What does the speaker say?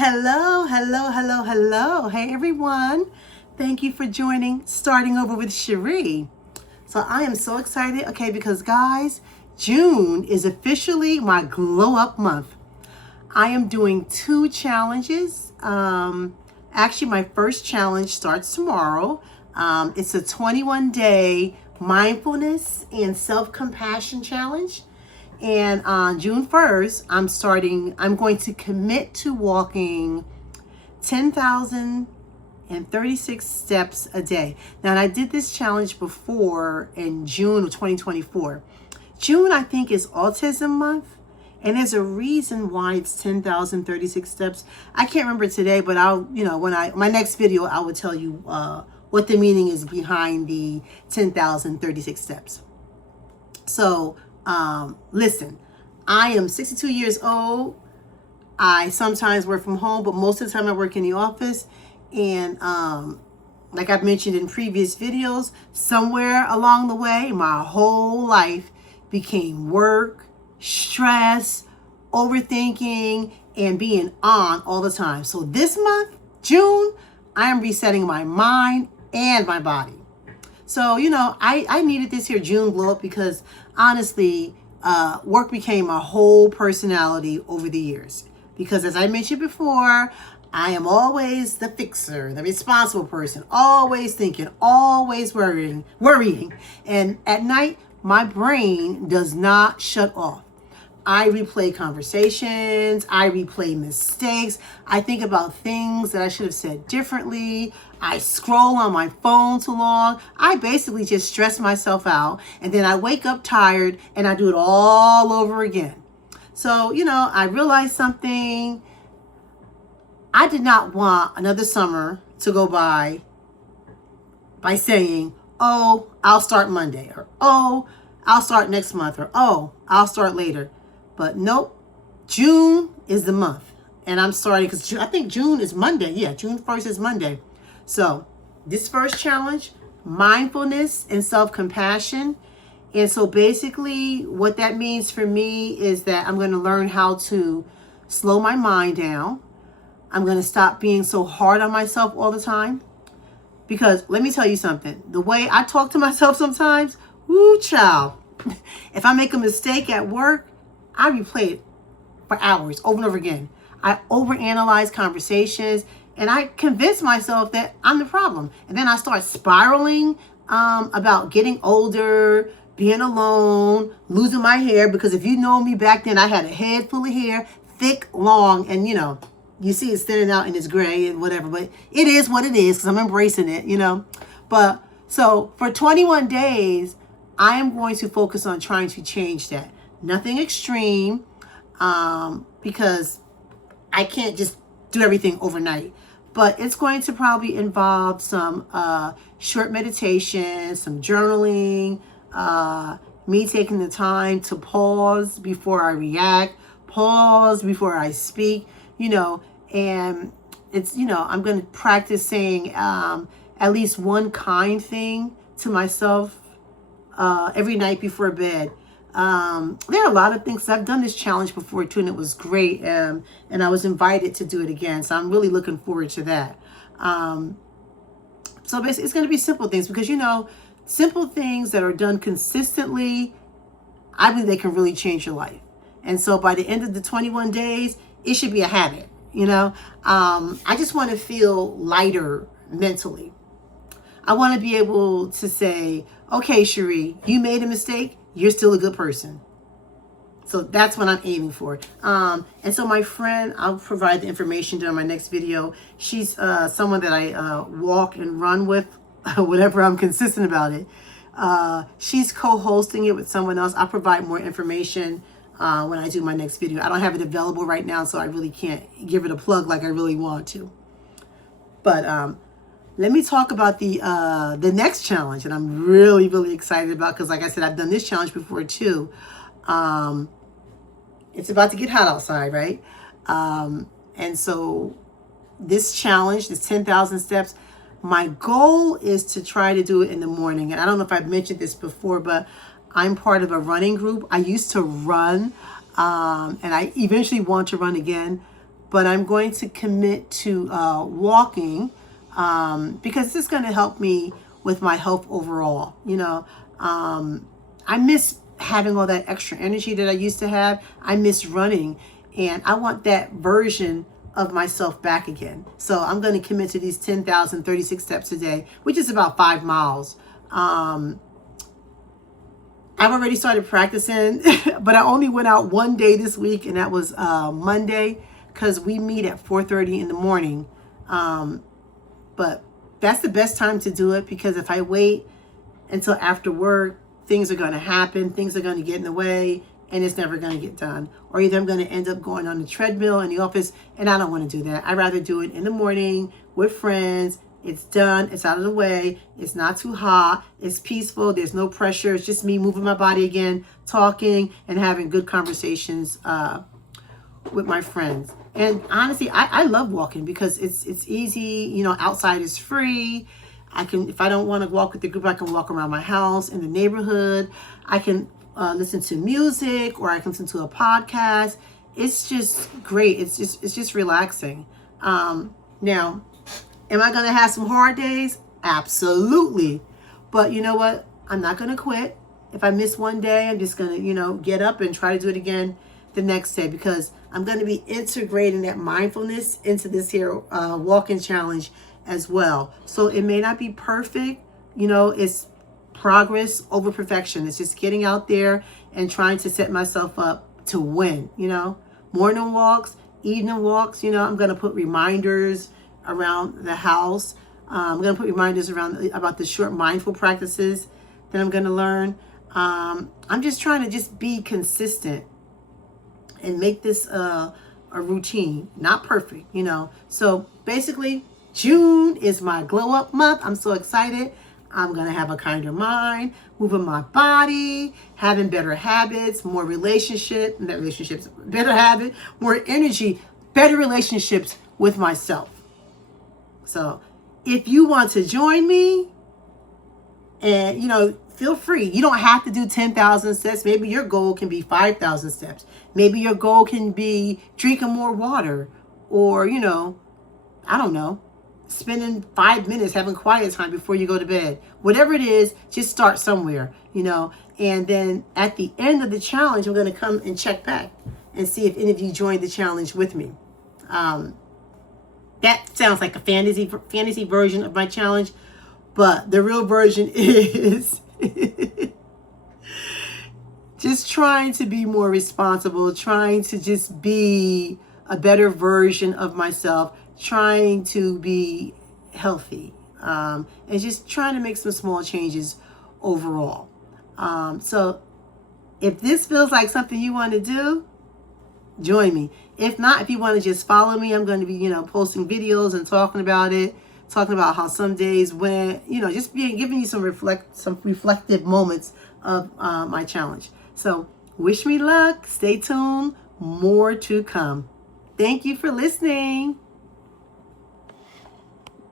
Hello, hello, hello, hello. Hey, everyone. Thank you for joining Starting Over with Cherie. So I am so excited, okay, because guys, June is officially my glow up month. I am doing 2 challenges. Actually, my first challenge starts tomorrow. It's a 21-day mindfulness and self-compassion challenge. And on June 1st, I'm going to commit to walking 10,036 steps a day. Now, and I did this challenge before in June of 2024. June, I think, is Autism Month. And there's a reason why it's 10,036 steps. I can't remember today, but my next video, I will tell you what the meaning is behind the 10,036 steps. So, listen, I am 62 years old. I sometimes work from home, but most of the time I work in the office. And like I've mentioned in previous videos, somewhere along the way, my whole life became work, stress, overthinking, and being on all the time. So this month, June, I am resetting my mind and my body. So, I needed this here June glow up because honestly, work became my whole personality over the years. Because as I mentioned before, I am always the fixer, the responsible person, always thinking, always worrying. And at night, my brain does not shut off. I replay conversations. I replay mistakes. I think about things that I should have said differently. I scroll on my phone too long. I basically just stress myself out. And then I wake up tired and I do it all over again. So, I realized something. I did not want another summer to go by saying, oh, I'll start Monday, or oh, I'll start next month, or oh, I'll start later. But nope, June is the month. And I'm starting because I think June is Monday. Yeah, June 1st is Monday. So this first challenge, mindfulness and self-compassion. And so basically what that means for me is that I'm going to learn how to slow my mind down. I'm going to stop being so hard on myself all the time. Because let me tell you something. The way I talk to myself sometimes, woo child. If I make a mistake at work, I replay it for hours over and over again. I overanalyze conversations and I convince myself that I'm the problem. And then I start spiraling about getting older, being alone, losing my hair. Because if you know me back then, I had a head full of hair, thick, long, and you see it standing out and it's gray and whatever. But it is what it is because I'm embracing it, But so for 21 days, I am going to focus on trying to change that. Nothing extreme, because I can't just do everything overnight. But it's going to probably involve some short meditation, some journaling, me taking the time to pause before I react, pause before I speak, and it's, I'm going to practice saying at least one kind thing to myself every night before bed. There are a lot of things. I've done this challenge before too, and it was great. And I was invited to do it again. So I'm really looking forward to that. So basically it's going to be simple things because, simple things that are done consistently, I believe they can really change your life. And so by the end of the 21 days, it should be a habit. I just want to feel lighter mentally. I want to be able to say, okay, Cherie, you made a mistake. You're still a good person. So that's what I'm aiming for. And so my friend, I'll provide the information during my next video. She's someone that I walk and run with, whatever I'm consistent about it. She's co-hosting it with someone else. I'll provide more information when I do my next video. I don't have it available right now, so I really can't give it a plug like I really want to. But let me talk about the next challenge that I'm really, really excited about because, like I said, I've done this challenge before too. It's about to get hot outside, right? And so this challenge, this 10,000 steps, my goal is to try to do it in the morning. And I don't know if I've mentioned this before, but I'm part of a running group. I used to run, and I eventually want to run again. but I'm going to commit to walking because this is going to help me with my health overall. I miss having all that extra energy that I used to have. I miss running, and I want that version of myself back again. So I'm going to commit to these 10,036 steps a day, which is about 5 miles. I've already started practicing, but I only went out one day this week, and that was Monday, because we meet at 4:30 in the morning. But that's the best time to do it, because if I wait until after work, things are going to happen, things are going to get in the way, and it's never going to get done. Or either I'm going to end up going on the treadmill in the office, and I don't want to do that. I'd rather do it in the morning with friends. It's done. It's out of the way. It's not too hot. It's peaceful. There's no pressure. It's just me moving my body again, talking, and having good conversations with my friends. And honestly, I love walking because it's easy. Outside is free. If I don't want to walk with the group, I can walk around my house, in the neighborhood. I can listen to music, or I can listen to a podcast. It's just great. It's just relaxing. Now, am I going to have some hard days? Absolutely. But you know what? I'm not going to quit. If I miss one day, I'm just going to, get up and try to do it again the next day, because I'm going to be integrating that mindfulness into this here walking challenge as well. So it may not be perfect. It's progress over perfection. It's just getting out there and trying to set myself up to win. Morning walks, evening walks. I'm going to put reminders around the house. I'm going to put reminders about the short mindful practices that I'm going to learn. I'm just trying to just be consistent and make this a routine. Not perfect, So basically, June is my glow up month. I'm so excited. I'm going to have a kinder mind, moving my body, having better habits, more better habit, more energy, better relationships with myself. So if you want to join me, and, feel free. You don't have to do 10,000 steps. Maybe your goal can be 5,000 steps. Maybe your goal can be drinking more water, or, I don't know, spending 5 minutes having quiet time before you go to bed. Whatever it is, just start somewhere, and then at the end of the challenge, I'm going to come and check back and see if any of you joined the challenge with me. That sounds like a fantasy version of my challenge, but the real version is just trying to be more responsible, trying to just be a better version of myself, trying to be healthy, and just trying to make some small changes overall. So if this feels like something you want to do, join me. If not, if you want to just follow me, I'm going to be, posting videos and talking about how some days when, just giving you some reflective moments of my challenge. So wish me luck. Stay tuned. More to come. Thank you for listening.